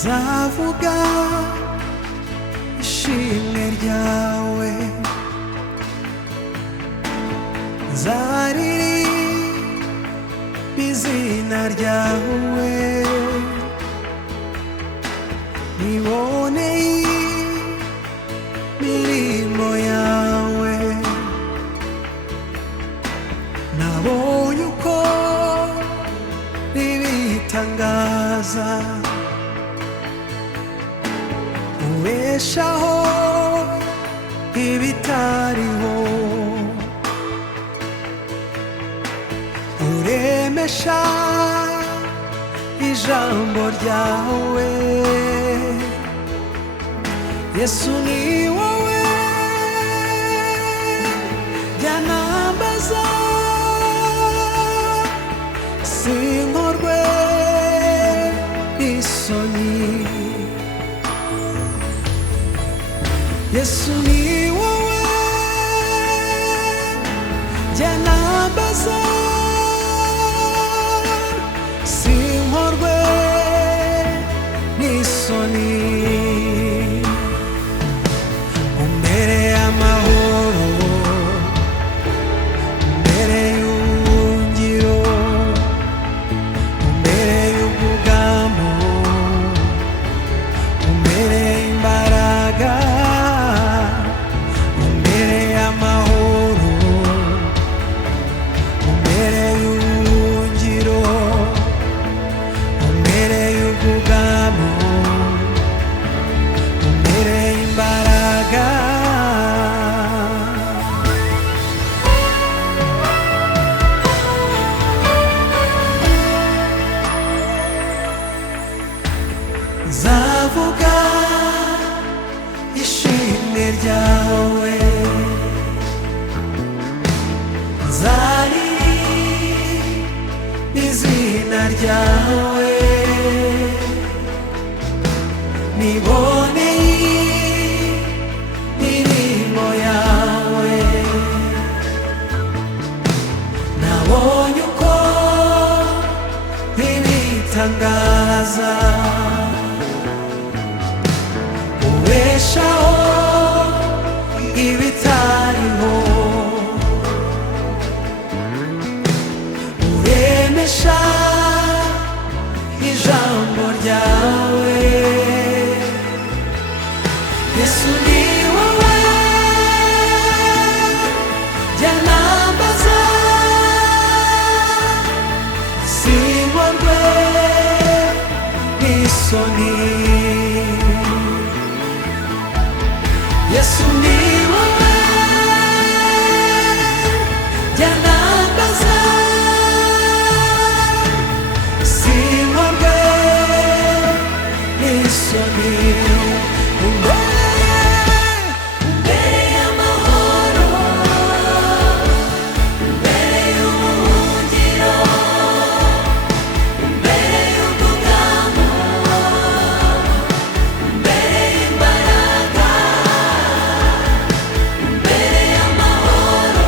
nzavuga ishimwe ryawe, nzaririmba izina ryawe, niboneye imirimo yawe, nabonye uko ibitangaza ubeshaho ibitariho, uremesha ijambo ryawe. Yesu ni wowe byanambaza, sinkorwe isoni. Yesu ni wowe byanambaza, sinkorwe n'isoni. Umbereye amahoro, umbereye ubuhungiro, umbereye ubwugamo, umbereye imbaraga, umbereye amahoro, umbereye ubuhungiro, umbereye ubwugamo, umbereye imbaraga. Nzavuga ishimwe ryawe, nzaririmba izina ryawe, niboneye imirimo yawe, nabonye uko ibitangaza ubeshaho ibitariho, uremesha ijambo ryawe. Yesu ni wowe byanambaza, sinkorwe n'isoni. Yesu ni wowe byanambaza, sinkorwe n'isoni. Umbereye amahoro, umbereye ubuhungiro, umbereye ubwugamo, umbereye imbaraga, umbereye amahoro,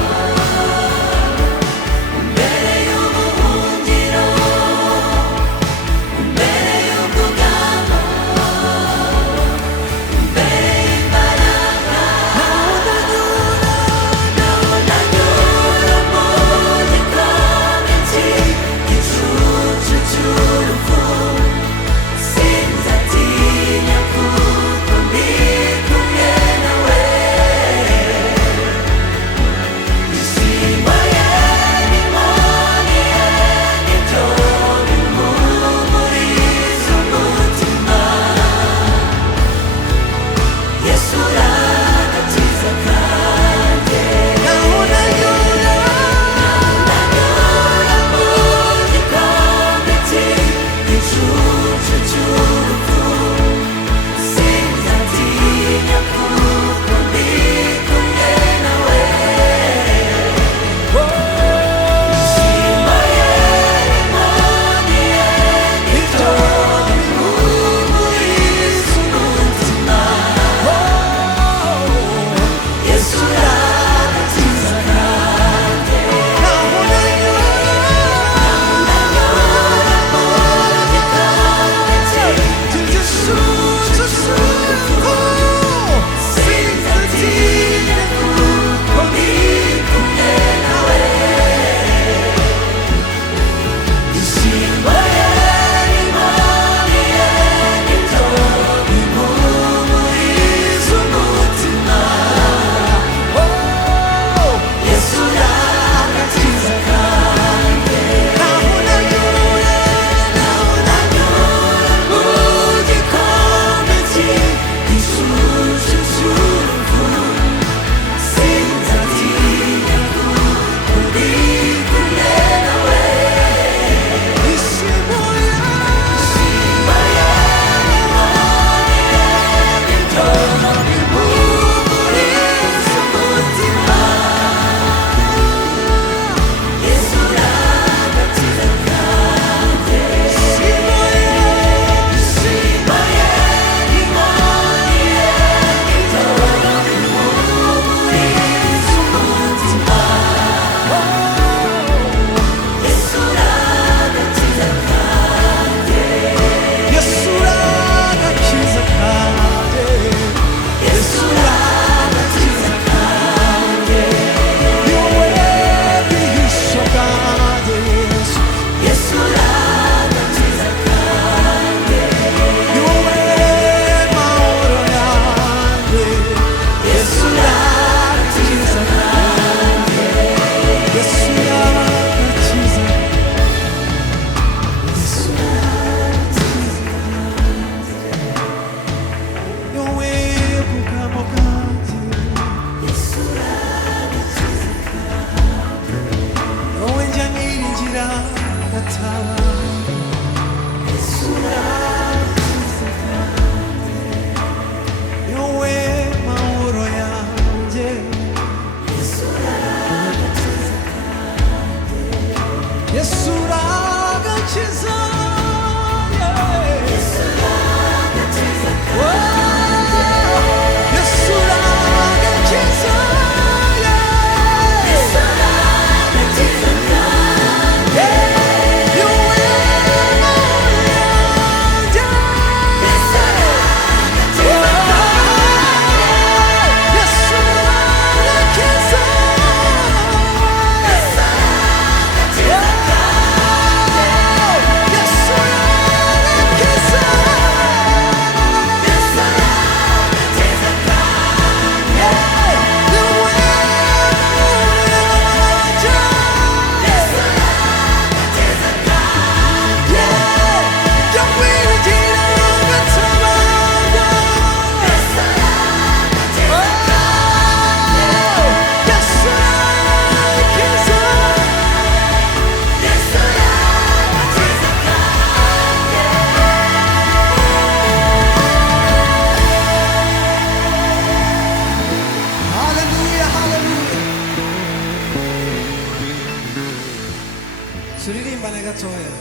Suririmba na gatoya.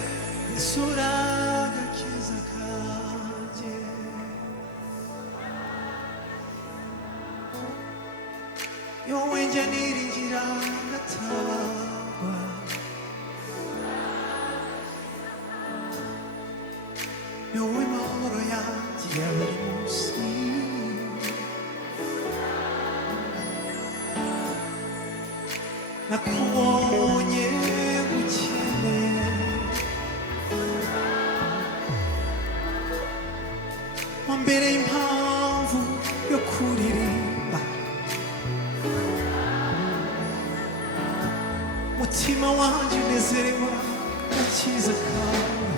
Isuraga kiza kanje yowe nje niringira ngatabagwa yowe mahoro yanjye ya buri munsi nakubonye gukene wambereye impamvu yo kuririmba mutima wanjye unezerewa gakiza kawe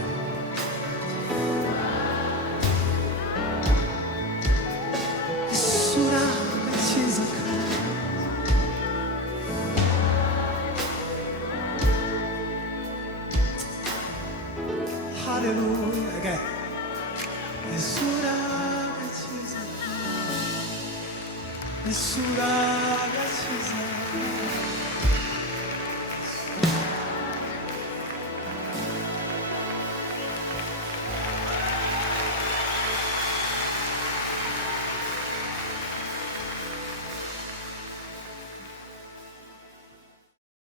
isura gakiza kawe Hallelujah again. Isura gakiza kawe isura gakiza